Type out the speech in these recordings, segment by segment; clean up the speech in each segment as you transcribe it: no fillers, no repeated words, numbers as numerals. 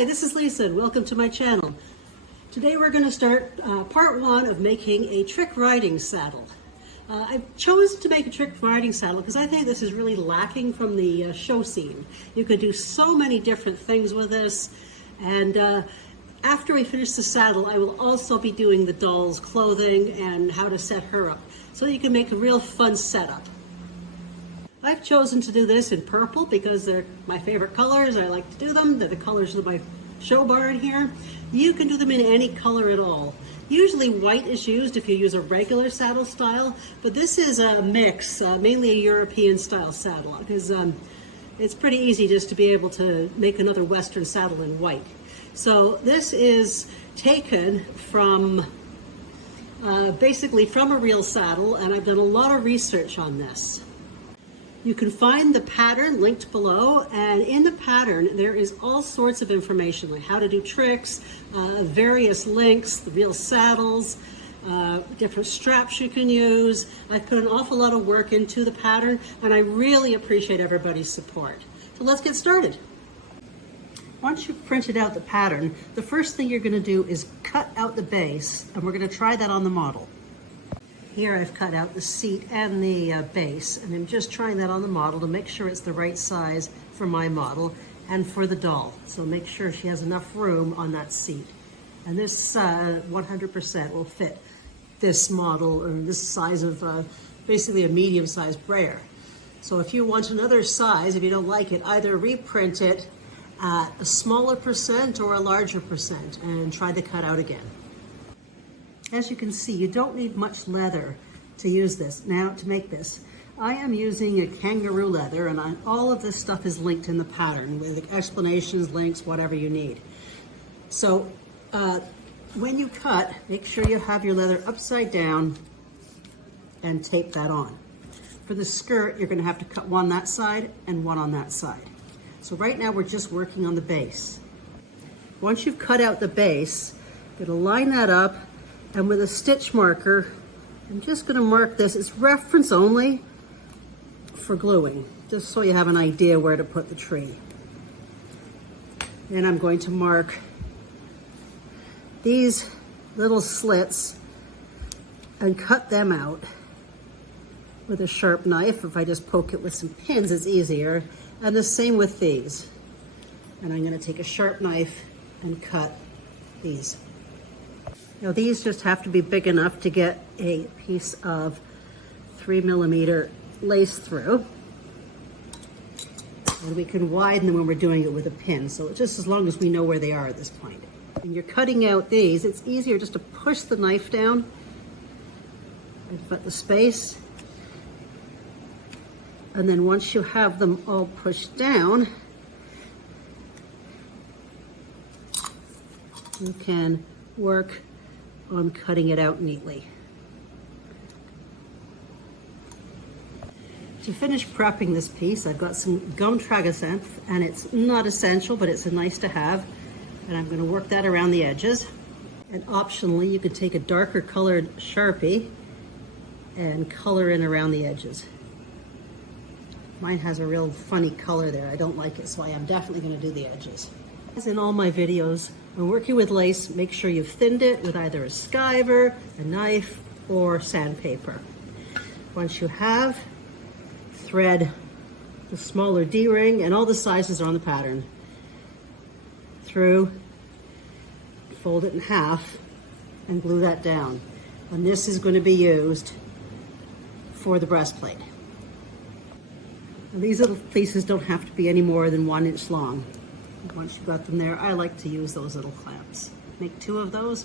Hi, this is Lisa and welcome to my channel. Today we're going to start part one of making a trick riding saddle. I've chosen to make a trick riding saddle because I think this is really lacking from the show scene. You could do so many different things with this, and after we finish the saddle I will also be doing the doll's clothing and how to set her up so you can make a real fun setup. I've chosen to do this in purple because they're my favorite colors. I like to do them. They're the colors of my show barn here. You can do them in any color at all. Usually white is used if you use a regular saddle style, but this is a mix, mainly a European style saddle, because it's pretty easy just to be able to make another Western saddle in white. So this is taken from basically from a real saddle, and I've done a lot of research on this. You can find the pattern linked below, and in the pattern there is all sorts of information like how to do tricks, various links, the real saddles, different straps you can use. I've put an awful lot of work into the pattern and I really appreciate everybody's support. So let's get started. Once you've printed out the pattern, the first thing you're going to do is cut out the base, and we're going to try that on the model. Here I've cut out the seat and the base, and I'm just trying that on the model to make sure it's the right size for my model and for the doll. So make sure she has enough room on that seat. And this 100% will fit this model, or this size of basically a medium-sized Breyer. So if you want another size, if you don't like it, either reprint it at a smaller percent or a larger percent and try to cut out again. As you can see, you don't need much leather to use this. Now, to make this, I am using a kangaroo leather, and all of this stuff is linked in the pattern with explanations, links, whatever you need. So when you cut, make sure you have your leather upside down and tape that on. For the skirt, you're going to have to cut one that side and one on that side. So right now we're just working on the base. Once you've cut out the base, you're going to line that up. And with a stitch marker, I'm just going to mark this. It's reference only for gluing, just so you have an idea where to put the tree. And I'm going to mark these little slits and cut them out with a sharp knife. If I just poke it with some pins, it's easier. And the same with these. And I'm going to take a sharp knife and cut these. Now these just have to be big enough to get a piece of 3mm lace through. And we can widen them when we're doing it with a pin, so just as long as we know where they are at this point. When you're cutting out these, it's easier just to push the knife down and put the space. And then once you have them all pushed down, you can work on cutting it out neatly. To finish prepping this piece, I've got some gum tragacanth, and it's not essential, but it's a nice to have. And I'm going to work that around the edges. And optionally, you could take a darker colored Sharpie and color in around the edges. Mine has a real funny color there. I don't like it, so I am definitely going to do the edges. As in all my videos, when working with lace, make sure you've thinned it with either a skiver, a knife, or sandpaper. Once you have, thread the smaller D-ring, and all the sizes are on the pattern, through, fold it in half, and glue that down. And this is going to be used for the breastplate. Now, these little pieces don't have to be any more than 1 inch long. Once you've got them there, I like to use those little clamps. Make 2 of those.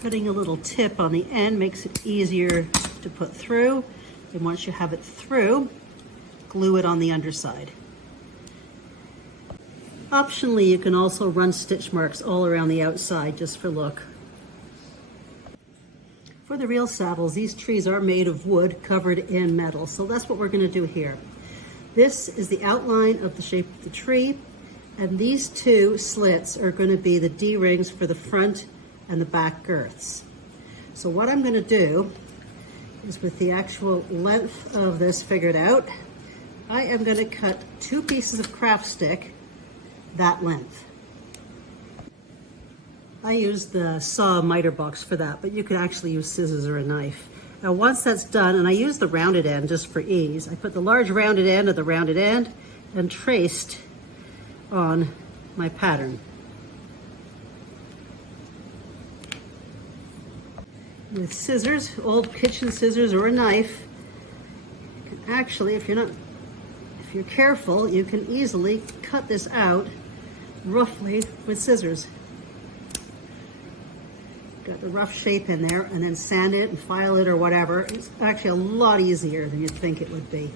Putting a little tip on the end makes it easier to put through. And once you have it through, glue it on the underside. Optionally, you can also run stitch marks all around the outside just for look. For the real saddles, these trees are made of wood covered in metal, so that's what we're going to do here. This is the outline of the shape of the tree, and these 2 slits are going to be the D-rings for the front and the back girths. So what I'm going to do is with the actual length of this figured out, I am going to cut 2 pieces of craft stick that length. I used the saw miter box for that, but you could actually use scissors or a knife. Now once that's done, and I use the rounded end just for ease, I put the large rounded end of the rounded end and traced on my pattern. With scissors, old kitchen scissors or a knife, you can actually, if you're careful, you can easily cut this out roughly with scissors. Got the rough shape in there, and then sand it and file it or whatever. It's actually a lot easier than you'd think it would be.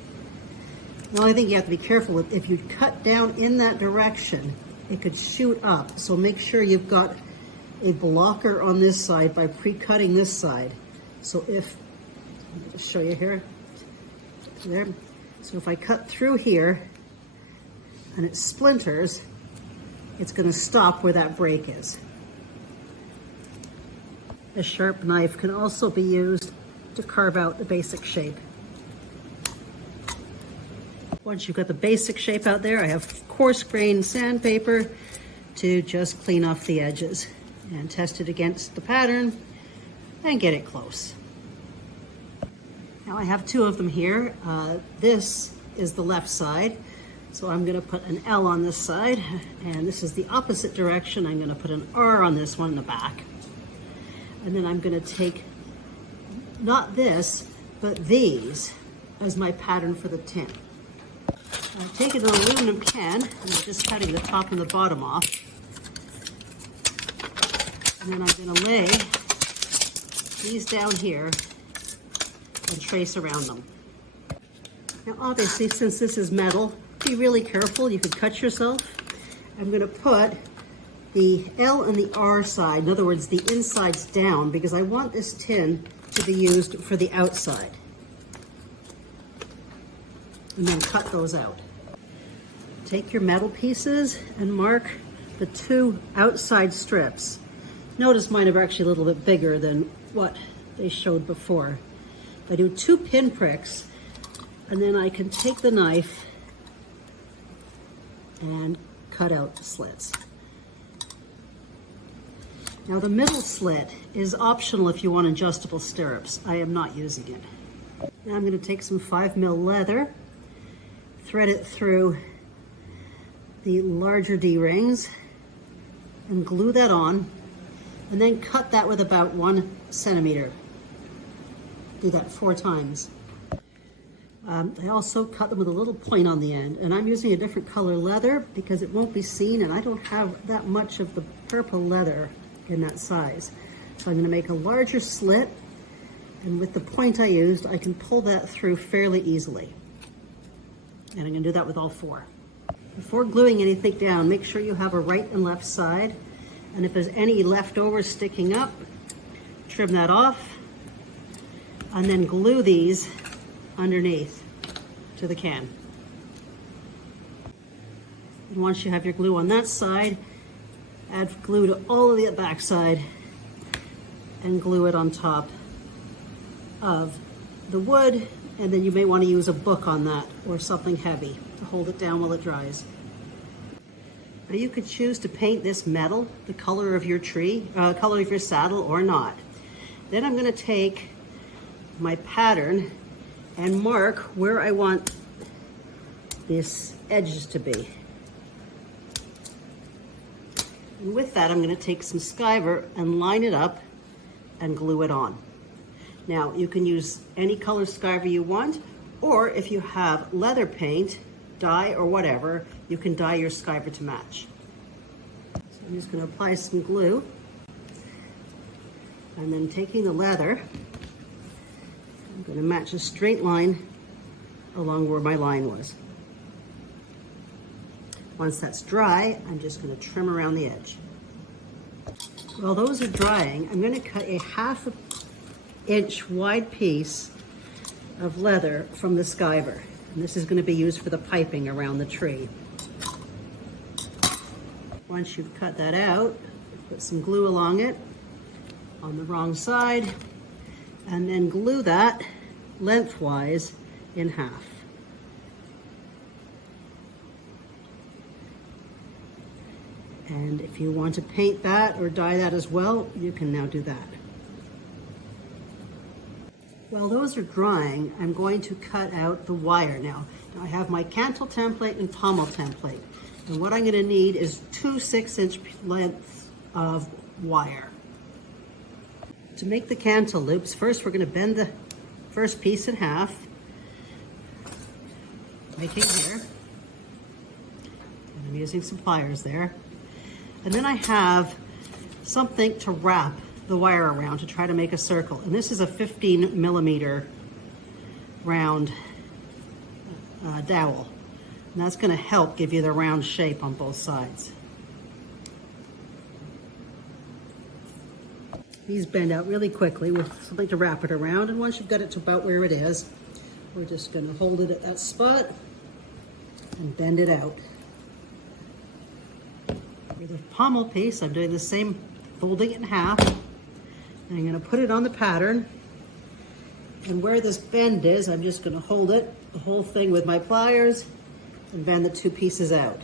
The only thing you have to be careful with, if you cut down in that direction, it could shoot up. So make sure you've got a blocker on this side by pre-cutting this side. So if, I'll show you here, there. So if I cut through here and it splinters, it's going to stop where that break is. A sharp knife can also be used to carve out the basic shape. Once you've got the basic shape out there, I have coarse grained sandpaper to just clean off the edges and test it against the pattern and get it close. Now I have 2 of them here. This is the left side, so I'm going to put an L on this side, and this is the opposite direction. I'm going to put an R on this one in the back. And then I'm going to take, not this, but these as my pattern for the tin. I've taken an aluminum can, and I'm just cutting the top and the bottom off. And then I'm going to lay these down here and trace around them. Now obviously, since this is metal, be really careful. You could cut yourself. I'm going to put the L and the R side, in other words, the insides down, because I want this tin to be used for the outside. And then cut those out. Take your metal pieces and mark the 2 outside strips. Notice mine are actually a little bit bigger than what they showed before. I do 2 pin pricks, and then I can take the knife and cut out the slits. Now the middle slit is optional if you want adjustable stirrups. I am not using it. Now I'm going to take some 5mm leather, thread it through the larger D-rings, and glue that on, and then cut that with about 1 centimeter. Do that 4 times. I also cut them with a little point on the end, and I'm using a different color leather because it won't be seen, and I don't have that much of the purple leather in that size. So I'm going to make a larger slit, and with the point I used, I can pull that through fairly easily. And I'm going to do that with all 4. Before gluing anything down, make sure you have a right and left side, and if there's any leftovers sticking up, trim that off, and then glue these underneath to the can. And once you have your glue on that side, add glue to all of the back side and glue it on top of the wood, and then you may want to use a book on that or something heavy to hold it down while it dries. Now you could choose to paint this metal the color of your tree, color of your saddle, or not. Then I'm going to take my pattern and mark where I want this edges to be. And with that, I'm going to take some skiver and line it up and glue it on. Now, you can use any color skiver you want, or if you have leather paint, dye, or whatever, you can dye your skiver to match. So I'm just going to apply some glue, and then taking the leather, I'm going to match a straight line along where my line was. Once that's dry, I'm just going to trim around the edge. While those are drying, I'm going to cut a 1/2 inch wide piece of leather from the skiver. And this is going to be used for the piping around the tree. Once you've cut that out, put some glue along it on the wrong side, and then glue that lengthwise in half. And if you want to paint that or dye that as well, you can now do that. While those are drying, I'm going to cut out the wire now. I have my cantle template and pommel template. And what I'm going to need is 2 6-inch lengths of wire. To make the cantle loops, first we're going to bend the first piece in half, making here. And I'm using some pliers there. And then I have something to wrap the wire around to try to make a circle. And this is a 15 millimeter round dowel. And that's going to help give you the round shape on both sides. These bend out really quickly with something to wrap it around. And once you've got it to about where it is, we're just going to hold it at that spot and bend it out. For the pommel piece, I'm doing the same, folding it in half. And I'm going to put it on the pattern. And where this bend is, I'm just going to hold it, the whole thing with my pliers, and bend the 2 pieces out.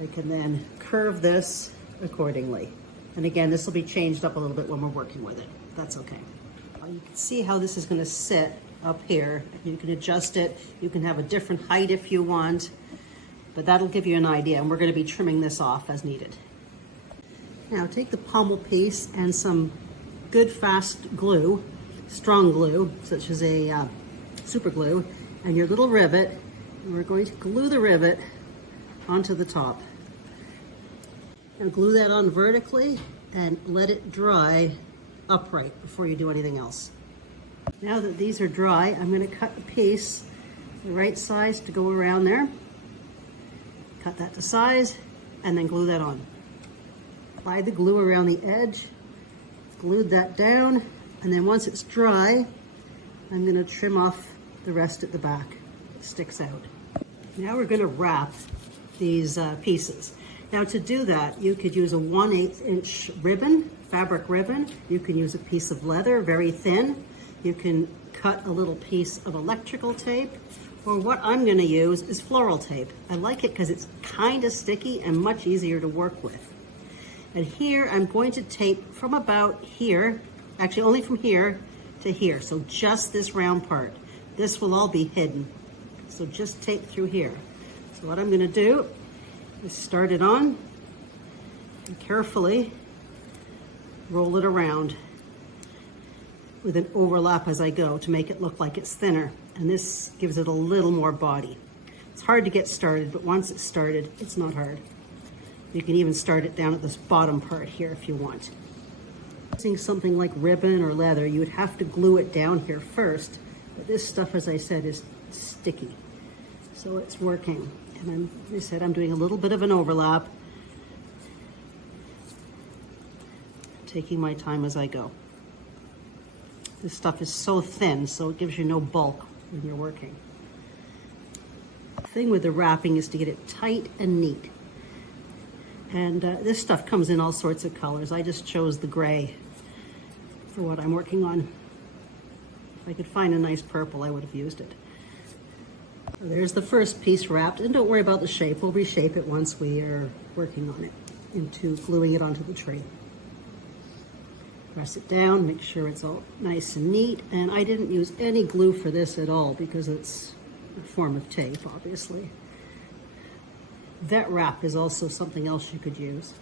I can then curve this accordingly. And again, this will be changed up a little bit when we're working with it. That's okay. You can see how this is going to sit up here. You can adjust it. You can have a different height if you want, but that'll give you an idea. And we're going to be trimming this off as needed. Now take the pommel piece and some good fast glue, strong glue, such as a super glue, and your little rivet. And we're going to glue the rivet onto the top. Now glue that on vertically and let it dry upright before you do anything else. Now that these are dry, I'm going to cut the piece the right size to go around there. Cut that to size and then glue that on. Apply the glue around the edge, glued that down, and then once it's dry, I'm going to trim off the rest at the back. It sticks out. Now we're going to wrap these pieces. Now to do that, you could use a 1/8 inch ribbon, fabric ribbon. You can use a piece of leather, very thin. You can cut a little piece of electrical tape, or what I'm going to use is floral tape. I like it because it's kind of sticky and much easier to work with. And here I'm going to tape from about here, actually only from here to here, so just this round part. This will all be hidden, so just tape through here. So what I'm going to do is start it on and carefully roll it around with an overlap as I go to make it look like it's thinner. And this gives it a little more body. It's hard to get started, but once it's started, it's not hard. You can even start it down at this bottom part here if you want. Using something like ribbon or leather, you would have to glue it down here first, but this stuff, as I said, is sticky. So it's working. And as I said, I'm doing a little bit of an overlap, taking my time as I go. This stuff is so thin, so it gives you no bulk when you're working. The thing with the wrapping is to get it tight and neat. And this stuff comes in all sorts of colors. I just chose the gray for what I'm working on. If I could find a nice purple, I would have used it. There's the first piece wrapped, and don't worry about the shape. We'll reshape it once we are working on it into gluing it onto the tree. Press it down, make sure it's all nice and neat. And I didn't use any glue for this at all because it's a form of tape, obviously. Vet wrap is also something else you could use,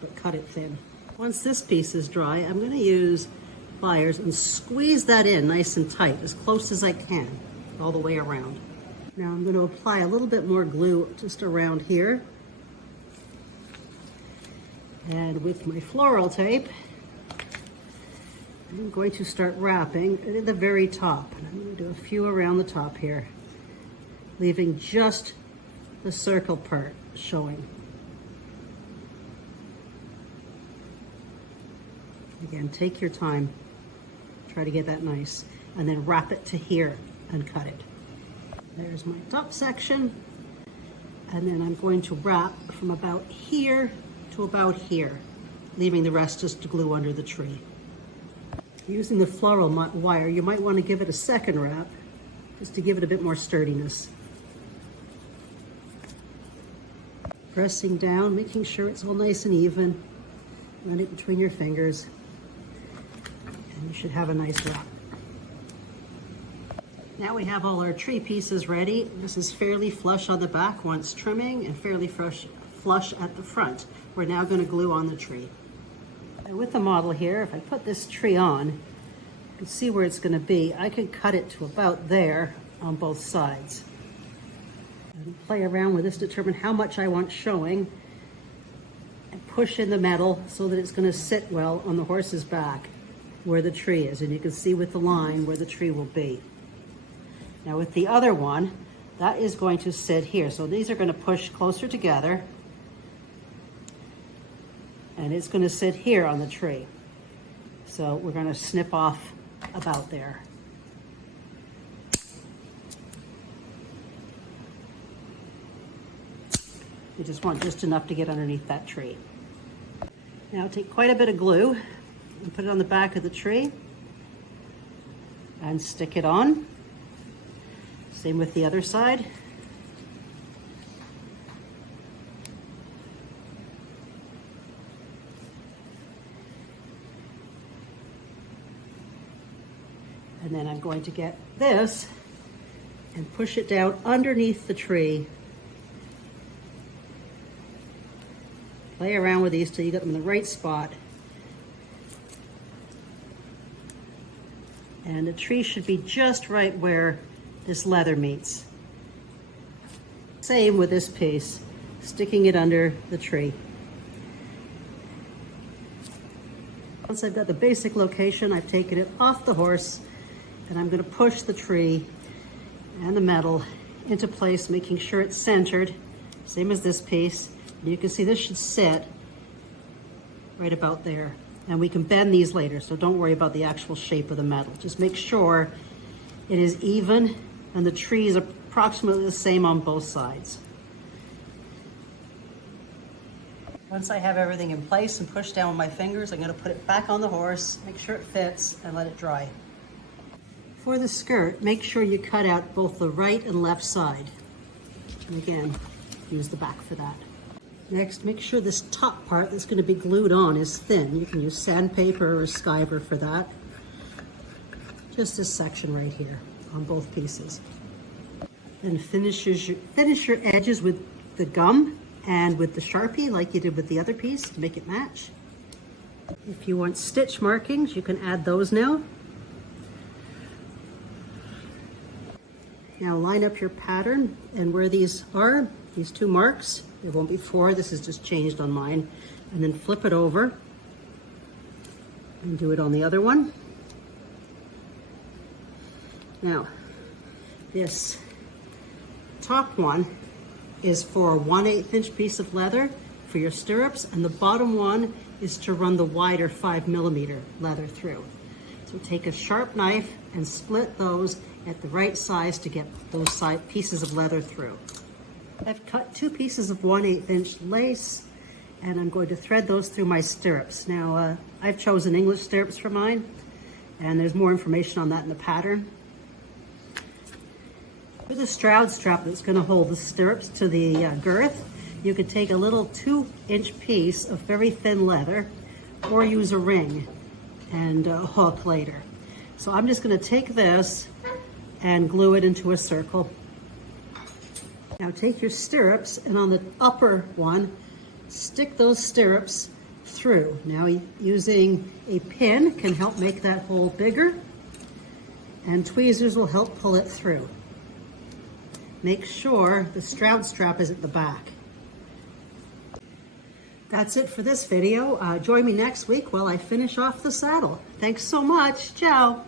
but cut it thin. Once this piece is dry, I'm going to use pliers and squeeze that in nice and tight, as close as I can, all the way around. Now I'm going to apply a little bit more glue just around here. And with my floral tape, I'm going to start wrapping at the very top. And I'm going to do a few around the top here, leaving just the circle part showing. Again, take your time. Try to get that nice. And then wrap it to here and cut it. There's my top section. And then I'm going to wrap from about here to about here, leaving the rest just to glue under the tree. Using the floral wire, you might want to give it a second wrap just to give it a bit more sturdiness. Pressing down, making sure it's all nice and even. Run it between your fingers, and you should have a nice wrap. Now we have all our tree pieces ready. This is fairly flush on the back once trimming, and fairly flush at the front. We're now going to glue on the tree. And with the model here, if I put this tree on, you can see where it's going to be. I can cut it to about there on both sides. And play around with this, determine how much I want showing, and push in the metal so that it's going to sit well on the horse's back where the tree is. And you can see with the line where the tree will be. Now with the other one, that is going to sit here. So these are going to push closer together, and it's going to sit here on the tree. So we're going to snip off about there. You just want just enough to get underneath that tree. Now take quite a bit of glue and put it on the back of the tree and stick it on. Same with the other side. And then I'm going to get this and push it down underneath the tree. Play around with these till you get them in the right spot. And the tree should be just right where this leather meets. Same with this piece, sticking it under the tree. Once I've got the basic location, I've taken it off the horse, and I'm going to push the tree and the metal into place, making sure it's centered, same as this piece. And you can see this should sit right about there. And we can bend these later, so don't worry about the actual shape of the metal. Just make sure it is even and the tree is approximately the same on both sides. Once I have everything in place and pushed down with my fingers, I'm going to put it back on the horse, make sure it fits, and let it dry. For the skirt, make sure you cut out both the right and left side. And again, use the back for that. Next, make sure this top part that's going to be glued on is thin. You can use sandpaper or skiver for that. Just this section right here on both pieces. Then finish your edges with the gum and with the Sharpie like you did with the other piece to make it match. If you want stitch markings, you can add those now. Now line up your pattern, and where these are, these two marks, there won't be four, this is just changed on mine, and then flip it over and do it on the other one. Now, this top one is for a 1/8 inch piece of leather for your stirrups, and the bottom one is to run the wider 5mm leather through. So take a sharp knife and split those at the right size to get those side pieces of leather through. I've cut 2 pieces of 1/8 inch lace, and I'm going to thread those through my stirrups. Now, I've chosen English stirrups for mine, and there's more information on that in the pattern. With a stroud strap that's going to hold the stirrups to the girth, you could take a little 2-inch piece of very thin leather, or use a ring and a hook later. So I'm just going to take this and glue it into a circle. Now take your stirrups, and on the upper one, stick those stirrups through. Now using a pin can help make that hole bigger, and tweezers will help pull it through. Make sure the stroud strap is at the back. That's it for this video. Join me next week while I finish off the saddle. Thanks so much. Ciao.